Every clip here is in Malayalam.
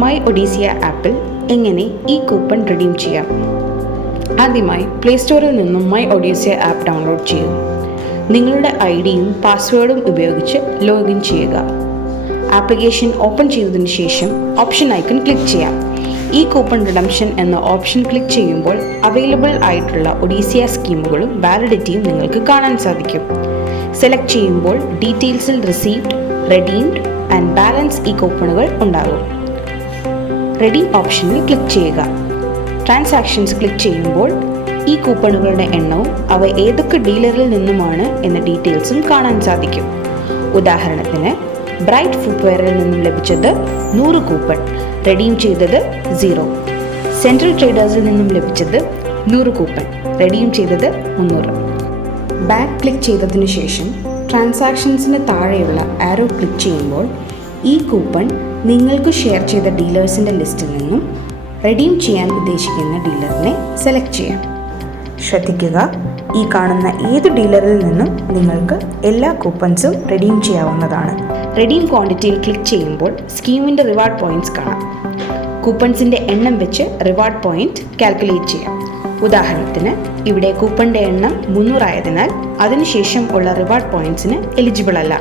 മൈ ഒഡീസിയ ആപ്പിൽ എങ്ങനെ ഈ കൂപ്പൺ റിഡീം ചെയ്യാം? ആദ്യമായി പ്ലേ സ്റ്റോറിൽ നിന്നും മൈ ഒഡീസിയ ആപ്പ് ഡൗൺലോഡ് ചെയ്യൂ. നിങ്ങളുടെ ഐഡിയും പാസ്വേഡും ഉപയോഗിച്ച് ലോഗിൻ ചെയ്യുക. ആപ്ലിക്കേഷൻ ഓപ്പൺ ചെയ്തതിന് ശേഷം ഓപ്ഷൻ ഐക്കൺ ക്ലിക്ക് ചെയ്യാം. ഈ കൂപ്പൺ റിഡംഷൻ എന്ന ഓപ്ഷൻ ക്ലിക്ക് ചെയ്യുമ്പോൾ അവൈലബിൾ ആയിട്ടുള്ള ഒഡീസിയ സ്കീമുകളും വാലിഡിറ്റിയും നിങ്ങൾക്ക് കാണാൻ സാധിക്കും. സെലക്ട് ചെയ്യുമ്പോൾ ഡീറ്റെയിൽസിൽ റിസീവ്ഡ്, റെഡീംഡ് ആൻഡ് ബാലൻസ് ഈ കൂപ്പണുകൾ ഉണ്ടാകും. റെഡീം ഓപ്ഷനിൽ ക്ലിക്ക് ചെയ്യുക. ട്രാൻസാക്ഷൻസ് ക്ലിക്ക് ചെയ്യുമ്പോൾ ഈ കൂപ്പണുകളുടെ എണ്ണവും അവ ഏതൊക്കെ ഡീലറിൽ നിന്നുമാണ് എന്ന ഡീറ്റെയിൽസും കാണാൻ സാധിക്കും. ഉദാഹരണത്തിന് ബ്രൈറ്റ് ഫുട്വെയറിൽ നിന്നും ലഭിച്ചത് 100 കൂപ്പൺ, റെഡീം ചെയ്തത് 0. സെൻട്രൽ ട്രേഡേഴ്സിൽ നിന്നും ലഭിച്ചത് 100 കൂപ്പൺ, റെഡീം ചെയ്തത് 300. ബാക്ക് ക്ലിക്ക് ചെയ്തതിനു ശേഷം ട്രാൻസാക്ഷൻസിന് താഴെയുള്ള ആരോ ക്ലിക്ക് ചെയ്യുമ്പോൾ ഈ കൂപ്പൺ നിങ്ങൾക്ക് ഷെയർ ചെയ്ത ഡീലേഴ്സിൻ്റെ ലിസ്റ്റിൽ നിന്നും റെഡീം ചെയ്യാൻ ഉദ്ദേശിക്കുന്ന ഡീലറിനെ സെലക്ട് ചെയ്യാം. ശ്രദ്ധിക്കുക, ഈ കാണുന്ന ഏത് ഡീലറിൽ നിന്നും നിങ്ങൾക്ക് എല്ലാ കൂപ്പൺസും റെഡീം ചെയ്യാവുന്നതാണ്. റെഡീം ക്വാണ്ടിറ്റിയിൽ ക്ലിക്ക് ചെയ്യുമ്പോൾ സ്കീമിൻ്റെ റിവാർഡ് പോയിൻറ്റ്സ് കാണാം. കൂപ്പൺസിൻ്റെ എണ്ണം വെച്ച് റിവാർഡ് പോയിൻറ്റ് കാൽക്കുലേറ്റ് ചെയ്യാം. ഉദാഹരണത്തിന് ഇവിടെ കൂപ്പണിൻ്റെ എണ്ണം 300 ആയതിനാൽ അതിനുശേഷം ഉള്ള റിവാർഡ് പോയിൻറ്റ്സിന് എലിജിബിൾ അല്ല.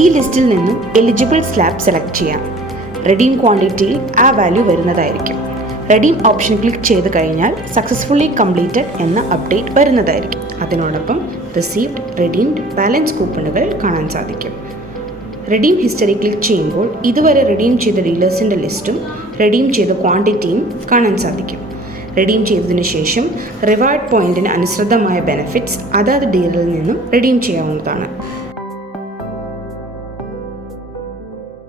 ഈ ലിസ്റ്റിൽ നിന്നും എലിജിബിൾ സ്ലാബ് സെലക്ട് ചെയ്യാം. റെഡീം ക്വാണ്ടിറ്റിയിൽ ആ വാല്യൂ വരുന്നതായിരിക്കും. റെഡീം ഓപ്ഷൻ ക്ലിക്ക് ചെയ്ത് കഴിഞ്ഞാൽ സക്സസ്ഫുള്ളി കംപ്ലീറ്റഡ് എന്ന അപ്ഡേറ്റ് വരുന്നതായിരിക്കും. അതിനോടൊപ്പം റിസീവ്ഡ്, റെഡീംഡ്, ബാലൻസ് കൂപ്പണുകൾ കാണാൻ സാധിക്കും. റെഡീം ഹിസ്റ്ററി ക്ലിക്ക് ചെയ്യുമ്പോൾ ഇതുവരെ റെഡീം ചെയ്ത ഡീലേഴ്സിൻ്റെ ലിസ്റ്റും റെഡീം ചെയ്ത ക്വാണ്ടിറ്റിയും കാണാൻ സാധിക്കും. റെഡീം ചെയ്തതിനു ശേഷം റിവാർഡ് പോയിൻറ്റിന് അനുസൃതമായ ബെനിഫിറ്റ്സ് അതാത് ഡീലറിൽ നിന്നും റെഡീം ചെയ്യാവുന്നതാണ്.